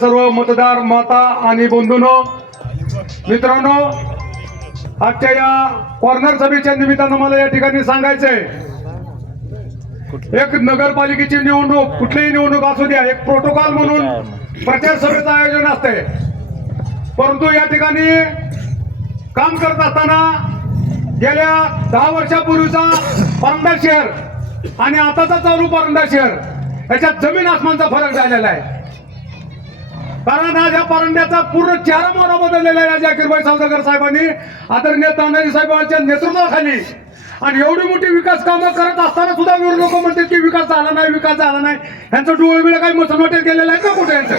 सर्व मतदार माता आणि बंधूनो. मित्रांनो आजच्या या कॉर्नर सभेच्या निमित्तानं मला या ठिकाणी सांगायचंय. एक नगरपालिकेची निवडणूक कुठलीही निवडणूक असू द्या एक प्रोटोकॉल म्हणून प्रचार सभेचं आयोजन असते. परंतु या ठिकाणी काम करत असताना गेल्या दहा वर्षापूर्वीचा परंडा शहर आणि आताचा चालू परंडा शहर याच्यात जमीन आसमानचा फरक झालेला आहे. कारण आज या परंड्याचा पूर्ण चेहरा मोहरा बदललेला आहे या जाकीरभाई सौदागर साहेबांनी. आदरणीय तानाजी साहेबांच्या नेतृत्वाखाली. आणि एवढी मोठी विकास कामं करत असताना सुद्धा विरोध लोक म्हणतात की विकास झाला नाही विकास झाला नाही. यांचं डोळे बिळ काही मुसलमाटेत गेलेलं आहे का कुठे यांचं?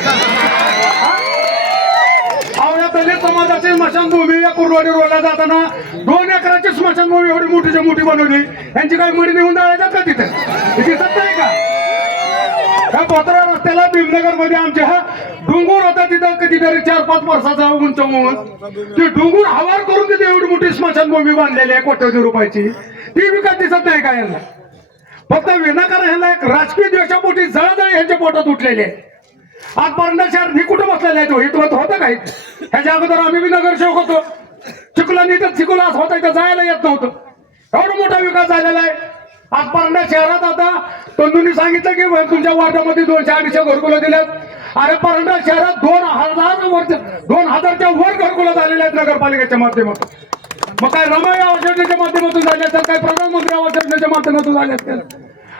अहो दलित समाजाची स्मशानभूमी या कुरवाडी रोडला जाताना दोन एकराची स्मशानभूमी एवढी मोठीच्या मोठी बनवली. यांची काही मडी नेऊन जायचं का तिथे? दिसत नाही का? ह्या बोत्रा रस्त्याला भीमनगरमध्ये आमच्या डुंगूर डोंगर होता तिथं कधीतरी चार पाच वर्षाचा उंच होऊन ती डोंगर हवार करून तिथे एवढी मोठी स्मशानभूमी बांधलेली आहे कोट्यावधी रुपयाची. ती विकत दिसत नाही का यांना? फक्त विनाकारण ह्यांना एक राजकीय द्वेषापोटी जळजळ ह्यांच्या पोटात उठलेली आहे. आज परंडा शहर ही कुठं बसलेला आहे तो. हितवत होतं काही ह्याच्या अगोदर आम्ही बी नगरसेवक होतो. चिखलानी तर चिकुला होता इथं जायला येत नव्हतं. एवढा मोठा विकास झालेला आहे. आज परंडा शहरात आता तंदूंनी सांगितलं की तुमच्या वार्डामध्ये दोनशे अडीचशे घरकुलं दिल्यात अरे परंडा शहरात दोन हजार वर्ष दोन हजारच्या वर घरकुलं झालेल्या आहेत नगरपालिकेच्या माध्यमातून. मग काय रमाई आवास योजनेच्या माध्यमातून झाले तर काय प्रधानमंत्री आवास योजनेच्या माध्यमातून झाले असतील?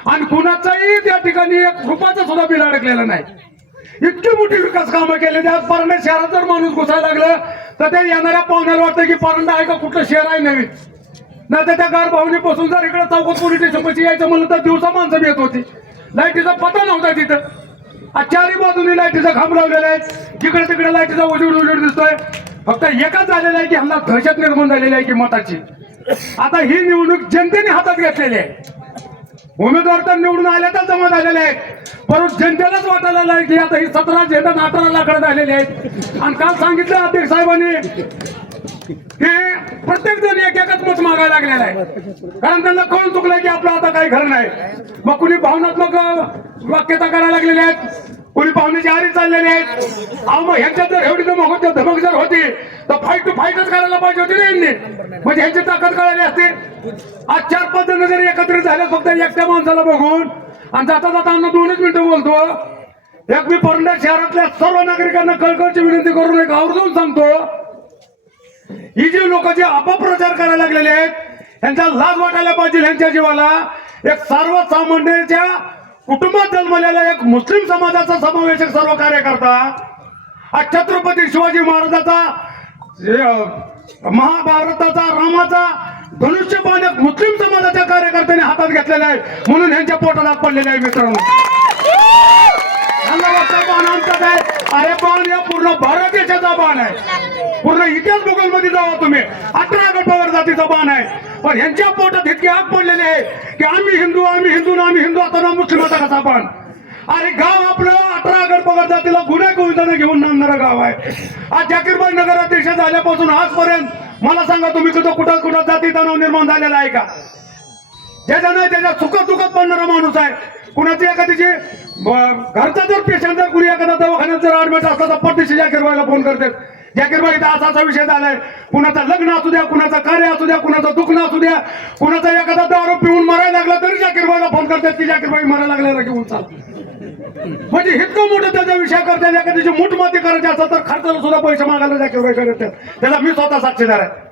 आणि कुणाचाही त्या ठिकाणी एक रुपयाचं सुद्धा बिल अडकलेलं नाही. इतकी मोठी विकास कामं केले त्या परंडा शहरात जर माणूस घुसायला लागलं तर ते येणाऱ्या पाहुण्याला वाटतं की परंडा आहे का कुठलं शहर आहे नवीन? नाही तर त्या गार भावनी बसून जर इकडे चौकात पोलीस स्टेशन यायचं म्हणलं तर दिवसा माणसं येत होती. लाईटीचा पता नव्हता तिथं. आज चारही बाजूने लाईटीचा खांब लावलेला आहे. जिकडे तिकडे लाईटीचा उजेड उजेड दिसतोय. फक्त एकाच झालेला आहे की हल्ला दहशत निर्माण झालेली आहे की मताची. आता ही निवडणूक जनतेने हातात घेतलेली आहे. उमेदवार तर निवडून आल्यातच जमा झालेले आहेत. परंतु जनतेलाच वाटायला लागली की आता ही सतरा झेंडा अठरा लाकडं झालेले आहेत. आणि काल सांगितलं अध्यक्ष साहेबांनी हे प्रत्येक जण एक एकच मत मागायला लागलेला आहे. कारण त्यांना कळून चुकलंय की आपलं आता काही खरं नाही. मग कुणी भावनात्मक वाक्यता करायला लागलेले आहेत? कुणी पाहुण्याची आरी चाललेली आहेत? अहो मग ह्यांच्यात जर एवढी धमक होते धमक जर होती तर फाईट टू फाईटच करायला पाहिजे होती ना यांनी. म्हणजे ह्यांची ताकद कळाली असते. आज चार पाच जण जर एकत्रित झाले फक्त एकट्या माणसाला बघून. आणि जाता जाता आम्ही दोनच मिनिटं बोलतो. एक मी परंडा शहरातल्या सर्व नागरिकांना कळकळची विनंती करून एक आवर्जून सांगतो. ही जी लोक जे अपप्रचार करायला लागलेले आहेत यांचा लाज वाटायला पाहिजे यांच्या जीवाला. एक सर्वसामान्यांच्या कुटुंबात जन्मलेला एक मुस्लिम समाजाचा समावेशक सर्व कार्यकर्ता हा छत्रपती शिवाजी महाराजाचा महाभारताचा रामाचा धनुष्यबाण एक मुस्लिम समाजाच्या कार्यकर्त्यांनी हातात घेतलेला आहे म्हणून यांच्या पोटात आग पडलेले आहे मित्रांनो. यांना वाटतं बाण आमचाच आहे. अरे बाण या पूर्ण भारत देशाचा बाण आहे. पूर्ण इतिहास भूगोलमध्ये जावा तुम्ही. अठरा गट जातीचा बाण आहे. पण यांच्या पोटात इतकी आग पडलेली आहे की आम्ही हिंदू आम्ही हिंदू आम्ही हिंदू आता ना मुस्लिमाचा कसा बाण? अरे गाव आपलं अठरा गट पगार जातीला गुन्हे गोविंदाने घेऊन नांदणारं गाव आहे. आज जाकीरबाई नगराध्यक्ष झाल्यापासून आजपर्यंत मला सांगा तुम्ही कुठं कुठं कुठं जाती तणाव निर्माण झालेला आहे का? ज्याचा नाही त्याच्या सुखत दुखत पडणारा माणूस आहे. कुणाची एखाद्याचे घरचा जर पेशंट जर कुणी एखादा दवाखान्यात जर ऍडमिट असला तर पट्टीशी जाकीरबाईला फोन करतात. जाकीरबाई इथं असा असा विषय झालाय. कुणाचं लग्न असू द्या कुणाचं कार्य असू द्या कुणाचं दुखणं असू द्या कुणाचा एखादा दारू पिऊन मरायला लागला तरी जाकीरबाईला फोन करतात की गिरवाई मरायला लागल्याला घेऊन चाल. म्हणजे इतकं मोठं त्याचा विषय करतात एखाद्याची मूठमाती करायची असतात तर खर्चाला सुद्धा पैसे मागायला जाकीरबाई करतात. त्याला मी स्वतः साक्षीदार आहे.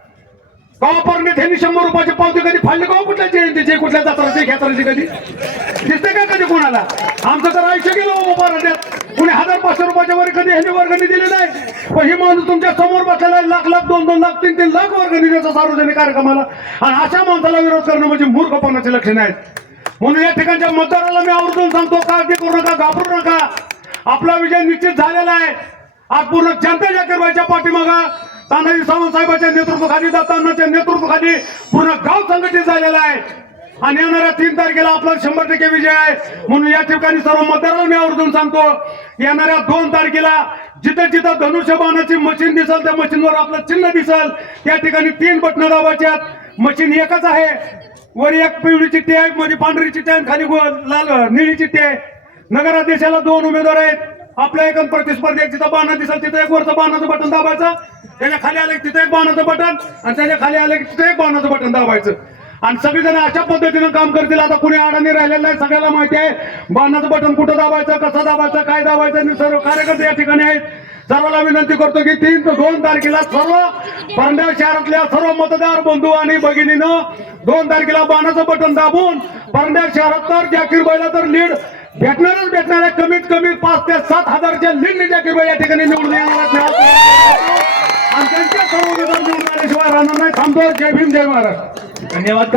गावापर्यंत त्यांनी शंभर रुपयाचे पावती कधी फाडले? गाव कुठल्या जे कुठल्या जत्राची खेत्राची कधी? दिसते का कधी कोणाला? आमचं तर आयुष्य गेलं बाबा कुणी हजार पाचशे रुपयाच्या वर कधी ह्याने वर्गणी दिली नाही. पण ही माणूस तुमच्यासमोर बसलेला आहे, लाख लाख दोन दोन लाख तीन तीन लाख वर्गणी द्यायचा सार्वजनिक कार्यक्रमाला? आणि अशा माणसाला विरोध करणं म्हणजे मूर्खपणाचे लक्षण आहेत. म्हणून या ठिकाणच्या मतदाराला मी आवर्जून सांगतो काळजी करू नका घाबरू नका. आपला विजय निश्चित झालेला आहे. आज पूर्ण जनता जाकीरबाईच्या पाठीमागा तानाजी सावंत साहेबांच्या नेतृत्वाखाली दत्तांनाच्या नेतृत्वाखाली पूर्ण गाव संघटित झालेला आहे. आणि येणाऱ्या तीन तारखेला आपला शंभर टक्के विजय आहे. म्हणून या ठिकाणी सर्व मतदाराला मी आवर्जून सांगतो येणाऱ्या दोन तारखेला जिथं जिथं धनुष्यबाणाची मशीन दिसल त्या मशीनवर आपलं चिन्ह दिसल. त्या ठिकाणी तीन बटणं दाबायच्या मशीन एकच आहे. वर एक पिवळी चिठ्ठी आहे मध्ये पांढरी चिठ्ठी आहे खाली लाल निळी चिठ्ठी आहे. नगराध्यक्षाला दोन उमेदवार आहेत. आपल्या एक प्रतिस्पर्धी एक तिथं बाणा दिसल तिथं एक वरचं बाणाचं बटन दाबायचं. त्याच्याखाली आले की तिथं एक बाणाचं बटन आणि त्याच्याखाली आले की तिथे एक बाणाचं बटन दाबायचं. आणि सगळेजण अशा पद्धतीनं काम करतील. आता कुणी आडाने राहिलेलं नाही सगळ्याला माहिती आहे. बाणाचं बटन कुठं दाबायचं कसं दाबायचं काय दाबायचं आणि सर्व कार्यकर्ते या ठिकाणी आहेत. सर्वांना विनंती करतो की तीन ते दोन तारखेला सर्व परंड्या शहरातल्या सर्व मतदार बंधू आणि भगिनीनं दोन तारखेला बाणाचं बटन दाबून परंड्या शहरात तर जाकीर बैला तर लीड भेटणारच भेटणार आहे. कमीत कमी पाच ते सात हजारच्या लीडने जाकीर बैल या ठिकाणी निवडून येणार आणि त्यांच्या सर्व उमेदवार निवडून आल्याशिवाय राहणार नाही थांबतो. जय भीम जय महाराज धन्यवाद.